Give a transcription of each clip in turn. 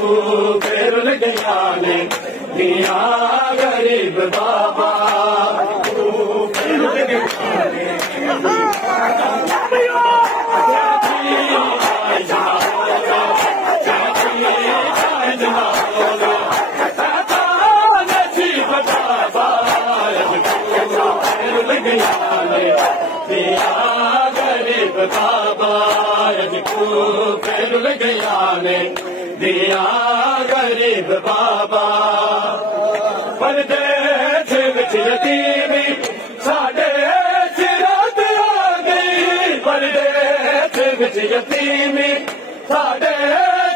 अजकू फिर गया ने दिया गरीब बाबा फिर गया ने गरीब बाबा अजकू फिर गया ने दिया गरीब बाबा परदेस विच यतीमी साडे सिरात आ गई परदेस विच यतीमी साडे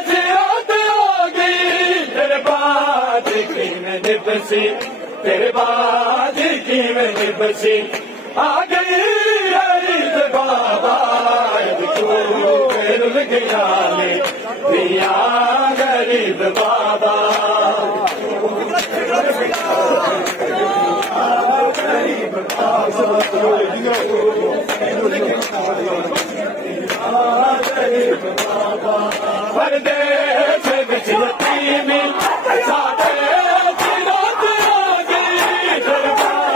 सिरात आ गई तेरे बाद किवें निभसी तेरे बाद किवें निभसी आ गई गरीब बाबा अजकू फिर गया ने दिया गरीब बाबा गरीब बाबा परदेस विच यतीमी साडे सिरात आ गई तेरे बाद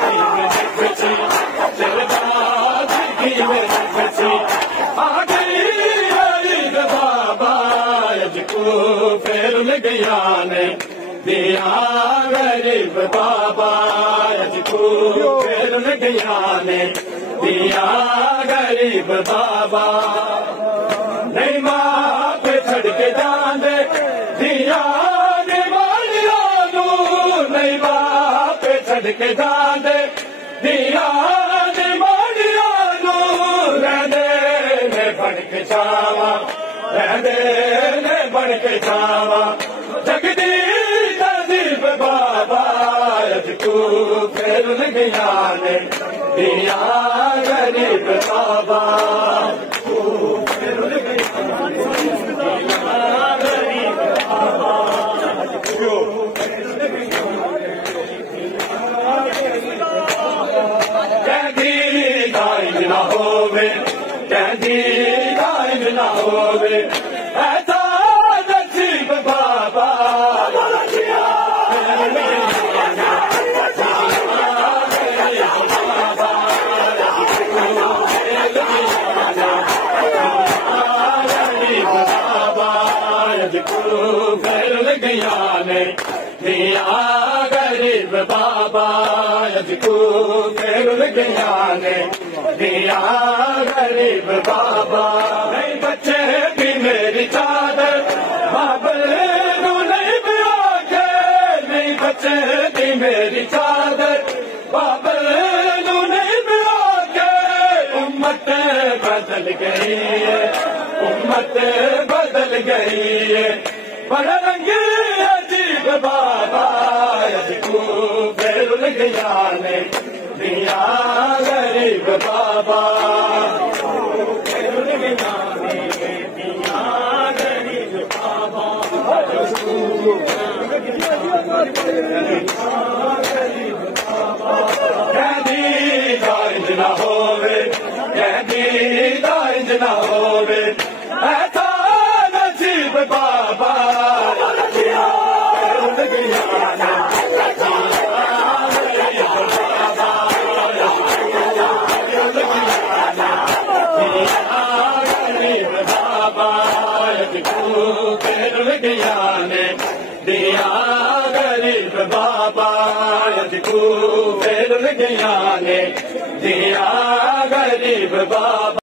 किवें निभसी तेरे बाद किवें निभसी आ गई गरीब बाबा अजकू फिर गया ने दिया गरीब बाबा अजकू फिर गया ने दिया गरीब बाबा नहीं मां पे छड़ के जांदे दिया निवालिया नू नहीं मां पे छड़ के जांदे दिया निवालिया नू रहंदे ने बन के छावा रहंदे ने बन के छावा जगदी गरीब बाबा अजकू फिर गया ने दिया गरीब बाबा फिर गया दिया गरीब बाबा कहदी गाइब ना होवे कहदी गाइब ना होवे ऐसा नसीब बाबा फिर गया ने दिया गरीब बाबा अजकू फिर गया ने दिया गरीब बाबा नहीं बच्चे भी मेरी चादर बाबल नू नहीं बिया के नहीं बच्चे भी मेरी चादर बाबल नू नहीं बिया के उम्मत बदल गई है उम्मत बदल गई है बड़ा रंग अजीब बाबा अजकू फिर गया ने दिया गरीब बाबा फिर गया ने दिया गरीब बाबा अजकू कहदी दाइज ना होवे कहदी दाइज ना होवे ऐसा नसीब बाबा फिर गया ने दिया गरीब बाबा अजकू फिर गया ने दिया गरीब बाबा।